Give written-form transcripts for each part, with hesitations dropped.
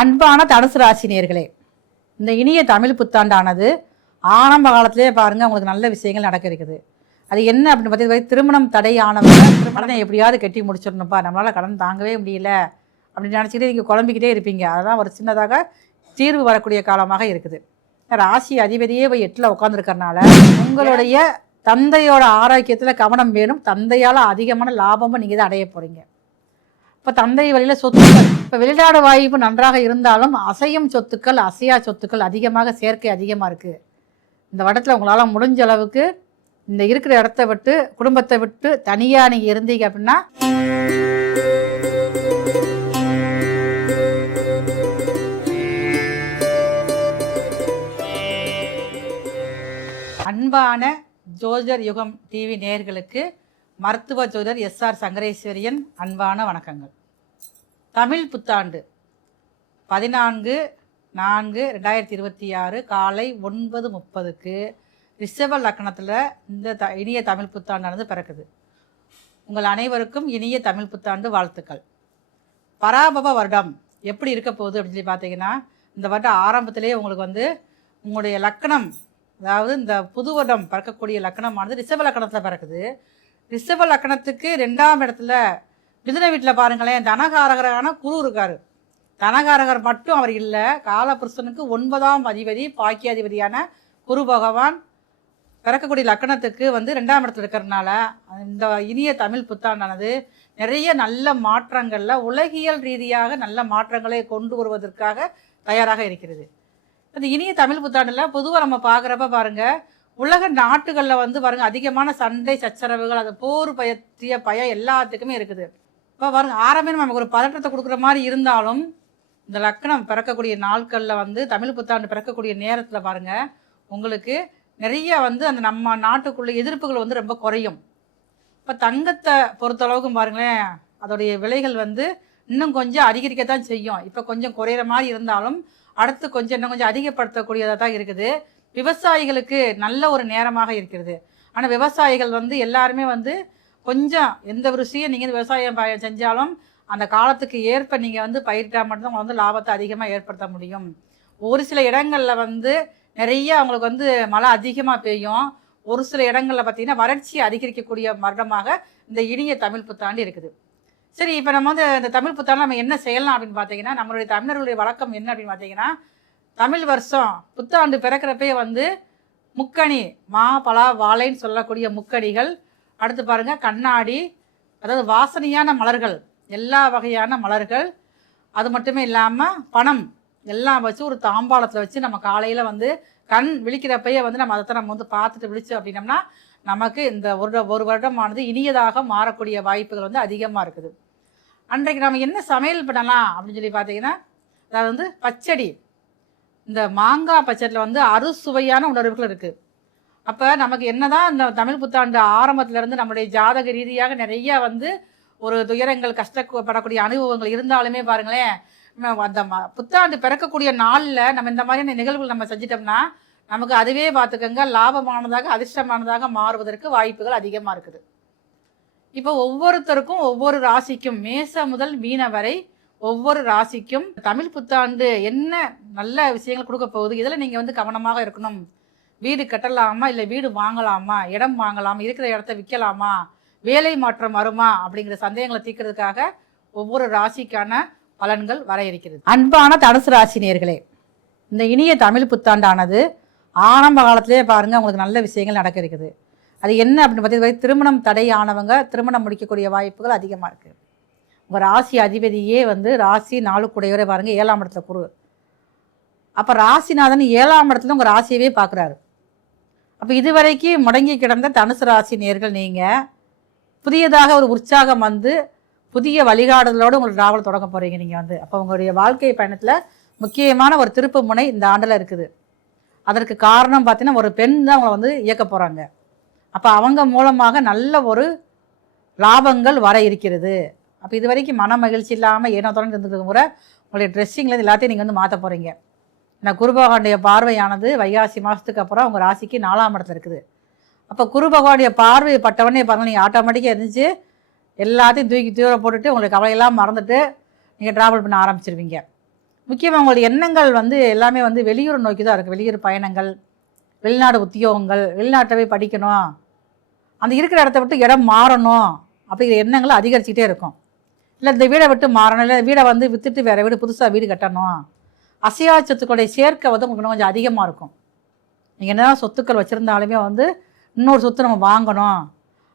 அன்பான தனுசு ராசி நேயர்களே, இந்த இனிய தமிழ் புத்தாண்டானது ஆரம்ப காலத்திலே பாருங்கள் உங்களுக்கு நல்ல விஷயங்கள் நடக்க இருக்குது. அது என்ன அப்படின்னு பார்த்தீங்கன்னா, திருமணம் தடையானவங்க திருமணம் எப்படியாவது கட்டி முடிச்சிடணும்ப்பா, நம்மளால் கடன் தாங்கவே முடியல அப்படின்னு நினச்சிக்கிட்டு நீங்கள் குழம்பிக்கிட்டே இருப்பீங்க. அதெல்லாம் ஒரு சின்னதாக தீர்வு வரக்கூடிய காலமாக இருக்குது. ராசி அதிபதியே போய் 8ல் உட்காந்துருக்கறனால உங்களுடைய தந்தையோட ஆரோக்கியத்தில் கவனம் வேணும். தந்தையால் அதிகமான லாபமும் நீங்கள் தான் அடைய போகிறீங்க. இப்போ தந்தை வழியில் சொத்துக்கள், இப்போ வெளிநாடு வாய்ப்பு நன்றாக இருந்தாலும் அசையும் சொத்துக்கள் அசையா சொத்துக்கள் அதிகமாக சேர்க்கை அதிகமாக இருக்குது. இந்த வட்டத்தில் உங்களால் முடிஞ்ச அளவுக்கு இந்த இருக்கிற இடத்த விட்டு குடும்பத்தை விட்டு தனியாக நீங்கள் இருந்தீங்க அப்படின்னா அன்பான ஜோதிடர் யுகம் டிவி நேயர்களுக்கு மருத்துவ ஜோதிடர் எஸ்ஆர் சங்கரேஸ்வரியன் அன்பான வணக்கங்கள். தமிழ் புத்தாண்டு 14/4/2026 காலை 9:30க்கு ரிஷப லக்னத்தில் இந்த இனிய தமிழ் புத்தாண்டானது பிறக்குது. உங்கள் அனைவருக்கும் இனிய தமிழ் புத்தாண்டு வாழ்த்துக்கள். பராபவ வருடம் எப்படி இருக்க போகுது அப்படின்னு சொல்லி பார்த்தீங்கன்னா, இந்த வருடம் ஆரம்பத்திலேயே உங்களுக்கு உங்களுடைய லக்னம், அதாவது இந்த புது வருடம் பிறக்கக்கூடிய லக்னமானது ரிஷப லக்னத்தில் பிறக்குது. ரிஷப லக்னத்துக்கு 2ஆம் இடத்துல மிதுன வீட்டில் பாருங்களேன், தனகாரகரான குரு இருக்கார். தனகாரகர் மட்டும் அவர் இல்லை, காலபுருஷனுக்கு 9ஆம் அதிபதி பாக்கியாதிபதியான குரு பகவான் பிறக்கக்கூடிய லக்னத்துக்கு 2ஆம் இடத்துல இருக்கிறதுனால இந்த இனிய தமிழ் புத்தாண்டானது நிறைய நல்ல மாற்றங்களில் உலகியல் ரீதியாக நல்ல மாற்றங்களை கொண்டு வருவதற்காக தயாராக இருக்கிறது. இந்த இனிய தமிழ் புத்தாண்டில் பொதுவாக நம்ம பார்க்குறப்ப பாருங்கள், உலக நாட்டுகளில் பாருங்கள் அதிகமான சண்டை சச்சரவுகள், அது போர் பற்றிய பயம் எல்லாத்துக்குமே இருக்குது. இப்போ பாருங்கள், ஆரம்பமே நமக்கு ஒரு பதற்றத்தை கொடுக்குற மாதிரி இருந்தாலும் இந்த லக்னம் பிறக்கக்கூடிய நாட்களில் தமிழ் புத்தாண்டு பிறக்கக்கூடிய நேரத்தில் பாருங்கள் உங்களுக்கு நிறைய அந்த நம்ம நாட்டுக்குள்ளே எதிர்ப்புகள் ரொம்ப குறையும். இப்போ தங்கத்தை பொறுத்தளவுக்கும் பாருங்களேன், அதோடைய விலைகள் இன்னும் கொஞ்சம் அதிகரிக்கத்தான் செய்யும். இப்போ கொஞ்சம் குறையிற மாதிரி இருந்தாலும் அடுத்து இன்னும் கொஞ்சம் அதிகப்படுத்தக்கூடியதாக தான் இருக்குது. விவசாயிகளுக்கு நல்ல ஒரு நேரமாக இருக்கிறது. ஆனால் விவசாயிகள் எல்லாருமே கொஞ்சம் எந்த ஒரு விஷயம் நீங்கள் விவசாயம் செஞ்சாலும் அந்த காலத்துக்கு ஏற்ப நீங்கள் பயிரிட்டால் மட்டும்தான் உங்களை லாபத்தை அதிகமாக ஏற்படுத்த முடியும். ஒரு சில இடங்களில் நிறைய அவங்களுக்கு மழை அதிகமாக பெய்யும். ஒரு சில இடங்களில் பார்த்திங்கன்னா வறட்சி அதிகரிக்கக்கூடிய வருடமாக இந்த இனிய தமிழ் புத்தாண்டு இருக்குது. சரி, இப்போ நம்ம இந்த தமிழ் புத்தாண்டு நம்ம என்ன செய்யலாம் அப்படின்னு பார்த்தீங்கன்னா, நம்மளுடைய தமிழர்களுடைய வழக்கம் என்ன அப்படின்னு பார்த்தீங்கன்னா, தமிழ் வருஷம் புத்தாண்டு பிறக்கிறப்பே முக்கணி, மா பலா வாழைன்னு சொல்லக்கூடிய முக்கணிகள், அடுத்து பாருங்கள் கண்ணாடி, அதாவது வாசனையான மலர்கள், எல்லா வகையான மலர்கள், அது மட்டுமே இல்லாமல் பணம் எல்லாம் வச்சு ஒரு தாம்பாளத்தில் வச்சு நம்ம காலையில் கண் விழிக்கிறப்பையே நம்ம அதை நம்ம பார்த்துட்டு விழிச்சோம் அப்படின்னம்னா நமக்கு இந்த ஒரு வருடமானது இனியதாக மாறக்கூடிய வாய்ப்புகள் அதிகமாக இருக்குது. அன்றைக்கு நம்ம என்ன சமையல் பண்ணலாம் அப்படின்னு சொல்லி பார்த்தீங்கன்னா, அதாவது பச்சடி, இந்த மாங்காய் பச்சடியில் அறுசுவையான உணர்வுகள் இருக்குது. அப்போ நமக்கு என்னதான் இந்த தமிழ் புத்தாண்டு ஆரம்பத்திலேருந்து நம்முடைய ஜாதக ரீதியாக நிறைய ஒரு துயரங்கள் கஷ்டப்படக்கூடிய அனுபவங்கள் இருந்தாலுமே பாருங்களேன், அந்த புத்தாண்டு பிறக்கக்கூடிய நாளில் நம்ம இந்த மாதிரியான நிகழ்வுகள் நம்ம செஞ்சிட்டோம்னா நமக்கு அதுவே பார்த்துக்கங்க லாபமானதாக அதிர்ஷ்டமானதாக மாறுவதற்கு வாய்ப்புகள் அதிகமாக இருக்குது. இப்போ ஒவ்வொருத்தருக்கும் ஒவ்வொரு ராசிக்கும் மேச முதல் மீன வரை ஒவ்வொரு ராசிக்கும் தமிழ் புத்தாண்டு என்ன நல்ல விஷயங்கள் கொடுக்க போகுது, இதில் நீங்கள் கவனமாக இருக்கணும். வீடு கட்டலாமா, இல்லை வீடு வாங்கலாமா, இடம் வாங்கலாமா, இருக்கிற இடத்த விற்கலாமா, வேலை மாற்றம் வருமா அப்படிங்கிற சந்தேகங்களை தீர்க்கிறதுக்காக ஒவ்வொரு ராசிக்கான பலன்கள் வர இருக்கிறது. அன்பான தனுசு ராசி நேயர்களே, இந்த இனிய தமிழ் புத்தாண்டானது ஆரம்ப காலத்திலே பாருங்கள் உங்களுக்கு நல்ல விஷயங்கள் நடக்க இருக்குது. அது என்ன அப்படின்னு பார்த்தீங்கன்னா, திருமணம் தடையானவங்க திருமணம் முடிக்கக்கூடிய வாய்ப்புகள் அதிகமாக இருக்குது. உங்கள் ராசி அதிபதியே ராசி 4 கூடையவரே பாருங்கள் 7ஆம் இடத்துல குரு. அப்போ ராசிநாதன் 7ஆம் இடத்துல உங்கள் ராசியவே பார்க்குறாரு. அப்போ இதுவரைக்கும் முடங்கி கிடந்த தனுசு ராசி நேயர்கள் நீங்கள் புதியதாக ஒரு உற்சாகம் புதிய வழிகாடுதலோடு உங்களுக்கு டிராவல் தொடங்க போகிறீங்க. நீங்கள் அப்போ உங்களுடைய வாழ்க்கை பயணத்தில் முக்கியமான ஒரு திருப்பு முனை இந்த ஆண்டில் இருக்குது. அதற்கு காரணம் பார்த்தீங்கன்னா, ஒரு பெண் தான் அவங்களை இயக்க போகிறாங்க. அப்போ அவங்க மூலமாக நல்ல ஒரு லாபங்கள் வர இருக்கிறது. அப்போ இது வரைக்கும் மன மகிழ்ச்சி இல்லாமல் ஏனோ தொடர்ந்து இருந்துருக்க முறை உங்களுடைய ட்ரெஸ்ஸிங்கில் எல்லாத்தையும் நீங்கள் மாற்ற போகிறீங்க. ஏன்னா குரு பகவானுடைய பார்வையானது வைகாசி மாதத்துக்கு அப்புறம் உங்கள் ராசிக்கு 4ஆம் இடத்துல இருக்குது. அப்போ குரு பகவானுடைய பார்வை பட்டவனே பாருங்கள், நீங்கள் ஆட்டோமேட்டிக்காக இருந்துச்சு எல்லாத்தையும் தூக்கி தூர போட்டுட்டு உங்களுக்கு கவலையெல்லாம் மறந்துட்டு நீங்கள் ட்ராவல் பண்ண ஆரம்பிச்சிருவீங்க. முக்கியமாக உங்களுடைய எண்ணங்கள் வந்து எல்லாமே வந்து வெளியூர் நோக்கி தான் இருக்குது. வெளியூர் பயணங்கள், வெளிநாடு உத்தியோகங்கள், வெளிநாட்டை போய் படிக்கணும், அந்த இருக்கிற இடத்த விட்டு இடம் மாறணும் அப்படிங்கிற எண்ணங்கள் அதிகரிச்சுக்கிட்டே இருக்கும். இல்லை இந்த வீடை விட்டு மாறணும், இல்லை வீடை வந்து விற்றுட்டு வேறு வீடு புதுசாக வீடு கட்டணும், அசையா சொத்துக்களுடைய சேர்க்கை வந்து உங்களுக்கு கொஞ்சம் அதிகமாக இருக்கும். நீங்கள் என்ன சொத்துக்கள் வச்சுருந்தாலுமே வந்து இன்னொரு சொத்து நம்ம வாங்கணும்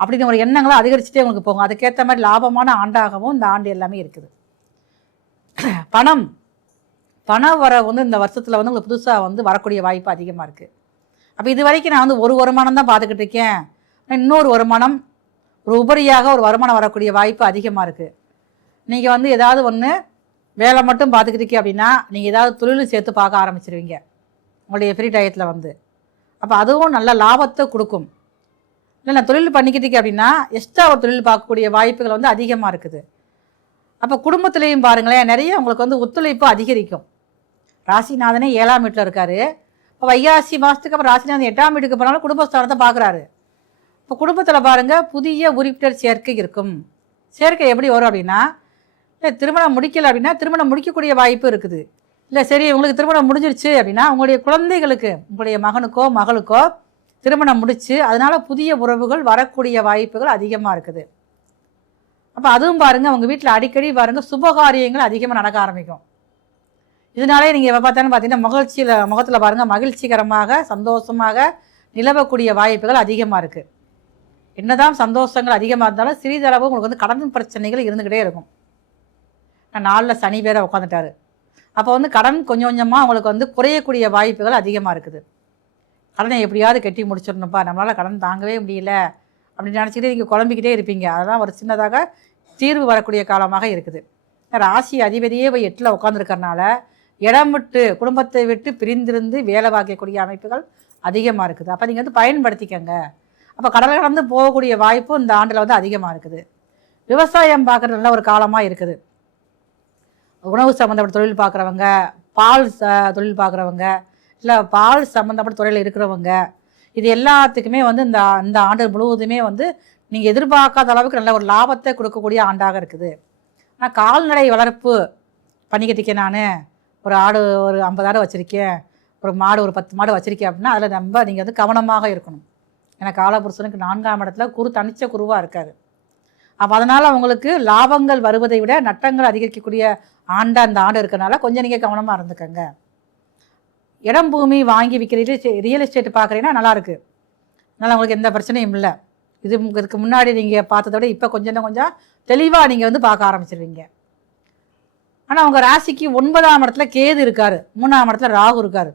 அப்படின்னு ஒரு எண்ணங்களும் அதிகரிச்சுட்டே உங்களுக்கு போகும். அதுக்கேற்ற மாதிரி லாபமான ஆண்டாகவும் இந்த ஆண்டு எல்லாமே இருக்குது. பணம் வர வந்து இந்த வருஷத்தில் வந்து உங்களுக்கு புதுசாக வந்து வரக்கூடிய வாய்ப்பு அதிகமாக இருக்குது. அப்போ இது வரைக்கும் நான் வந்து ஒரு வருமானம் தான் பார்த்துக்கிட்டு இருக்கேன், இன்னொரு வருமானம் ஒரு உபரியாக ஒரு வருமானம் வரக்கூடிய வாய்ப்பு அதிகமாக இருக்குது. நீங்கள் வந்து ஏதாவது ஒன்று வேலை மட்டும் பார்த்துக்கிட்டு இருக்கீங்க அப்படின்னா நீங்கள் ஏதாவது தொழிலும் சேர்த்து பார்க்க ஆரம்பிச்சிருவீங்க உங்களுடைய ஃப்ரீ டயத்தில் வந்து. அப்போ அதுவும் நல்ல லாபத்தை கொடுக்கும். இல்லை நான் தொழில் பண்ணிக்கிட்டு இருக்கேன் அப்படின்னா எக்ஸ்ட்ரா ஒரு தொழில் பார்க்கக்கூடிய வாய்ப்புகள் வந்து அதிகமாக இருக்குது. அப்போ குடும்பத்துலேயும் பாருங்களேன், நிறைய உங்களுக்கு வந்து ஒத்துழைப்பு அதிகரிக்கும். ராசிநாதனே 7ஆம் வீட்டில் இருக்கார். இப்போ வைகாசி மாதத்துக்கு அப்புறம் ராசிநாதன் 8ஆம் வீட்டுக்கு போனாலும் குடும்பஸ்தானத்தை பார்க்குறாரு. இப்போ குடும்பத்தில் பாருங்கள் புதிய உறுப்பினர் சேர்க்கை இருக்கும். சேர்க்கை எப்படி வரும் அப்படின்னா, இல்லை திருமணம் முடிக்கலை அப்படின்னா திருமணம் முடிக்கக்கூடிய வாய்ப்பு இருக்குது. இல்லை சரி உங்களுக்கு திருமணம் முடிஞ்சிருச்சு அப்படின்னா உங்களுடைய குழந்தைகளுக்கு, உங்களுடைய மகனுக்கோ மகளுக்கோ திருமணம் முடிச்சு அதனால் புதிய உறவுகள் வரக்கூடிய வாய்ப்புகள் அதிகமாக இருக்குது. அப்போ அதுவும் பாருங்கள் உங்கள் வீட்டில் அடிக்கடி பாருங்கள் சுபகாரியங்கள் அதிகமாக நடக்க ஆரம்பிக்கும். இதனாலே நீங்கள் எப்போ பார்த்தாலும் பார்த்தீங்கன்னா முகத்தில் பாருங்கள் மகிழ்ச்சிகரமாக சந்தோஷமாக நிலவக்கூடிய வாய்ப்புகள் அதிகமாக இருக்குது. என்னதான் சந்தோஷங்கள் அதிகமாக இருந்தாலும் சிறிதளவு உங்களுக்கு வந்து கடன் பிரச்சனைகள் இருந்துக்கிட்டே இருக்கும். நாளில் சனி வேற உட்காந்துட்டாரு. அப்போ வந்து கடன் கொஞ்சம் கொஞ்சமாக உங்களுக்கு வந்து குறையக்கூடிய வாய்ப்புகள் அதிகமாக இருக்குது. கடனை எப்படியாவது கட்டி முடிச்சிடணும்ப்பா, நம்மளால் கடன் தாங்கவே முடியல அப்படின்னு நினச்சிக்கிட்டே நீங்கள் குழம்பிக்கிட்டே இருப்பீங்க. அதெல்லாம் ஒரு சின்னதாக தீர்வு வரக்கூடிய காலமாக இருக்குது. ராசி அதிபதியே போய் 8ல் உட்காந்துருக்கறனால இடம் விட்டு குடும்பத்தை விட்டு பிரிந்திருந்து வேலை பார்க்கக்கூடிய அமைப்புகள் அதிகமாக இருக்குது. அப்போ நீங்கள் வந்து பயன்படுத்திக்கங்க. அப்போ கடல் கடந்து போகக்கூடிய வாய்ப்பு இந்த ஆண்டில் வந்து அதிகமாக இருக்குது. விவசாயம் பார்க்குறது நல்ல ஒரு காலமாக இருக்குது. உணவு சம்மந்தப்பட்ட தொழில் பார்க்குறவங்க, பால் தொழில் பார்க்குறவங்க, இல்லை பால் சம்மந்தப்பட்ட துறையில் இருக்கிறவங்க, இது எல்லாத்துக்குமே வந்து இந்த ஆண்டு முழுவதுமே வந்து நீங்கள் எதிர்பார்க்காத அளவுக்கு நல்ல ஒரு லாபத்தை கொடுக்கக்கூடிய ஆண்டாக இருக்குது. நான் கால்நடை வளர்ப்பு பண்ணிக்கிட்டு இருக்கேன். நான் ஒரு ஆடு ஒரு 50 ஆடு வச்சுருக்கேன், ஒரு மாடு ஒரு 10 மாடு வச்சுருக்கேன் அப்படின்னா அதில் நீங்கள் வந்து கவனமாக இருக்கணும். ஏன்னா காலபுருஷனுக்கு 4ஆம் இடத்துல தனிச்ச குருவாக இருக்காரு. அப்போ அதனால் அவங்களுக்கு லாபங்கள் வருவதை விட நட்டங்கள் அதிகரிக்கக்கூடிய ஆண்டாக இந்த ஆண்டு இருக்கிறனால கொஞ்சம் நீங்கள் கவனமாக இருந்துக்கங்க. இடம் பூமி வாங்கி விற்கிறீங்க, ரியல் எஸ்டேட் பார்க்குறீங்கன்னா நல்லாயிருக்கு, அதனால் உங்களுக்கு எந்த பிரச்சனையும் இல்லை. இதுக்கு முன்னாடி நீங்கள் பார்த்ததை விட இப்போ கொஞ்சம் தெளிவாக நீங்கள் வந்து பார்க்க ஆரம்பிச்சிருவீங்க. ஆனால் உங்கள் ராசிக்கு 9ஆம் இடத்துல கேது இருக்கார், 3ஆம் இடத்துல ராகு இருக்கார்.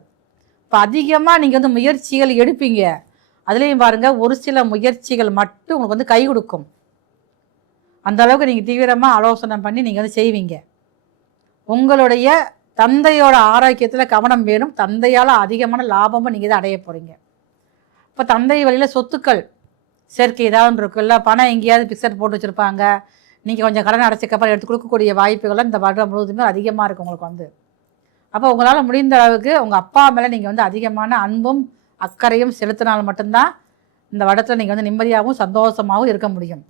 இப்போ அதிகமாக நீங்கள் வந்து முயற்சிகள் எடுப்பீங்க. அதுலேயும் பாருங்கள் ஒரு சில முயற்சிகள் மட்டும் உங்களுக்கு வந்து கை கொடுக்கும். அந்த அளவுக்கு நீங்கள் தீவிரமாக ஆலோசனை பண்ணி நீங்கள் வந்து செய்வீங்க. உங்களுடைய தந்தையோட ஆரோக்கியத்தில் கவனம் வேணும். தந்தையால் அதிகமான லாபமும் நீங்கள் தான் அடைய போகிறீங்க. இப்போ தந்தை வழியில் சொத்துக்கள் சேர்க்கை ஏதாவது இருக்குல்ல, பணம் எங்கேயாவது பிக்சட் போட்டு வச்சுருப்பாங்க, நீங்கள் கொஞ்சம் கடன் அடைச்சக்கப்புறம் எடுத்து கொடுக்கக்கூடிய வாய்ப்புகள் இந்த வருடம் முழுவதுமே அதிகமாக இருக்குது உங்களுக்கு வந்து. அப்போ உங்களால் முடிந்த அளவுக்கு உங்கள் அப்பா மேலே நீங்கள் வந்து அதிகமான அன்பும் அக்கறையும் செலுத்தினால் மட்டும்தான் இந்த வருடத்தில் நீங்கள் வந்து நிம்மதியாகவும் சந்தோஷமாகவும் இருக்க முடியும்.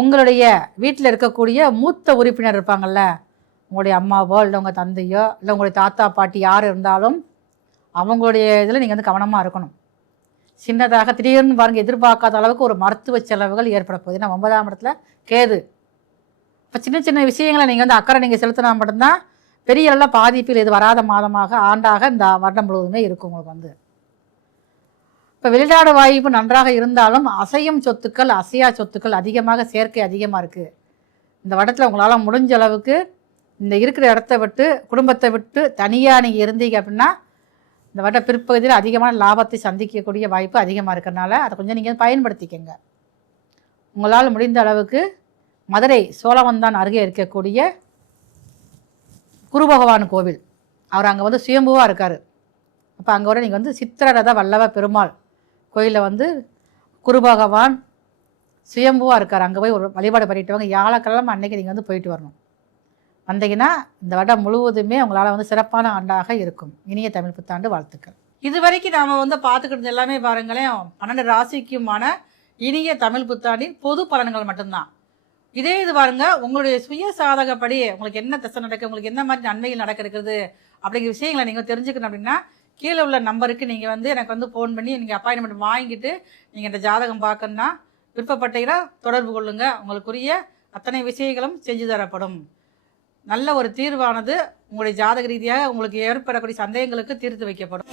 உங்களுடைய வீட்டில் இருக்கக்கூடிய மூத்த உறுப்பினர் இருப்பாங்கள்ல, உங்களுடைய அம்மாவோ இல்லை உங்கள் தந்தையோ இல்லை உங்களுடைய தாத்தா பாட்டி யார் இருந்தாலும் அவங்களுடைய இதில் நீங்கள் வந்து கவனமாக இருக்கணும். சின்னதாக திடீர்னு பாருங்கள் எதிர்பார்க்காத அளவுக்கு ஒரு மருத்துவ செலவுகள் ஏற்பட போகுது. ஏன்னா 9ஆம் இடத்துல கேது. இப்போ சின்ன விஷயங்களை நீங்கள் வந்து அக்கறை நீங்கள் செலுத்தினா மட்டும்தான் பெரிய அளவில் பாதிப்பில் இது வராத மாதமாக ஆண்டாக இந்த வருடம் முழுவதுமே இருக்கும் உங்களுக்கு வந்து. இப்போ வெளிநாடு வாய்ப்பு நன்றாக இருந்தாலும் அசையும் சொத்துக்கள் அசையா சொத்துக்கள் அதிகமாக சேர்க்கை அதிகமாக இருக்குது. இந்த வருடத்தில் உங்களால் முடிஞ்ச அளவுக்கு இந்த இருக்கிற இடத்த விட்டு குடும்பத்தை விட்டு தனியாக நீங்கள் இருந்தீங்க அப்படின்னா இந்த வருட பிற்பகுதியில் அதிகமான லாபத்தை சந்திக்கக்கூடிய வாய்ப்பு அதிகமாக இருக்கிறனால அதை கொஞ்சம் நீங்கள் பயன்படுத்திக்கங்க. உங்களால் முடிந்த அளவுக்கு மதுரை சோழவந்தான் அருகே இருக்கக்கூடிய குரு பகவான் கோவில், அவர் அங்கே வந்து சுயம்புவாக இருக்கார். அப்போ அங்கே வர நீங்கள் வந்து சித்திரரத வல்லவ பெருமாள் கோயிலில் வந்து குரு பகவான் சுயம்புவாக இருக்கார். அங்கே போய் ஒரு வழிபாடு பண்ணிட்டு வாங்க. வியாழக்கிழமை அன்னைக்கு நீங்கள் வந்து போயிட்டு வரணும். வந்தீங்கன்னா இந்த வருடம் முழுவதுமே உங்களால் வந்து சிறப்பான ஆண்டாக இருக்கும். இனிய தமிழ் புத்தாண்டு வாழ்த்துக்கள். இது வரைக்கும் நாம் வந்து பார்த்துக்கிட்டது எல்லாமே பாருங்களேன் 12 ராசிக்குமான இனிய தமிழ் புத்தாண்டின் பொது பலன்கள் மட்டும்தான். இதே இது பாருங்க, உங்களுடைய சுய சாதகப்படி உங்களுக்கு என்ன தசை நடக்கு, உங்களுக்கு என்ன மாதிரி நன்மைகள் நடக்க இருக்குது அப்படிங்கிற விஷயங்களை நீங்கள் தெரிஞ்சுக்கணும் அப்படின்னா, கீழே உள்ள நம்பருக்கு நீங்கள் எனக்கு ஃபோன் பண்ணி நீங்கள் அப்பாயின்மெண்ட் வாங்கிட்டு நீங்கள் இந்த ஜாதகம் பார்க்கணுன்னா விருப்பப்பட்டீங்கன்னா தொடர்பு கொள்ளுங்க. உங்களுக்குரிய அத்தனை விஷயங்களும் செஞ்சு தரப்படும். நல்ல ஒரு தீர்வானது உங்களுடைய ஜாதக ரீதியாக உங்களுக்கு ஏற்படக்கூடிய சந்தேகங்களுக்கு தீர்த்து வைக்கப்படும்.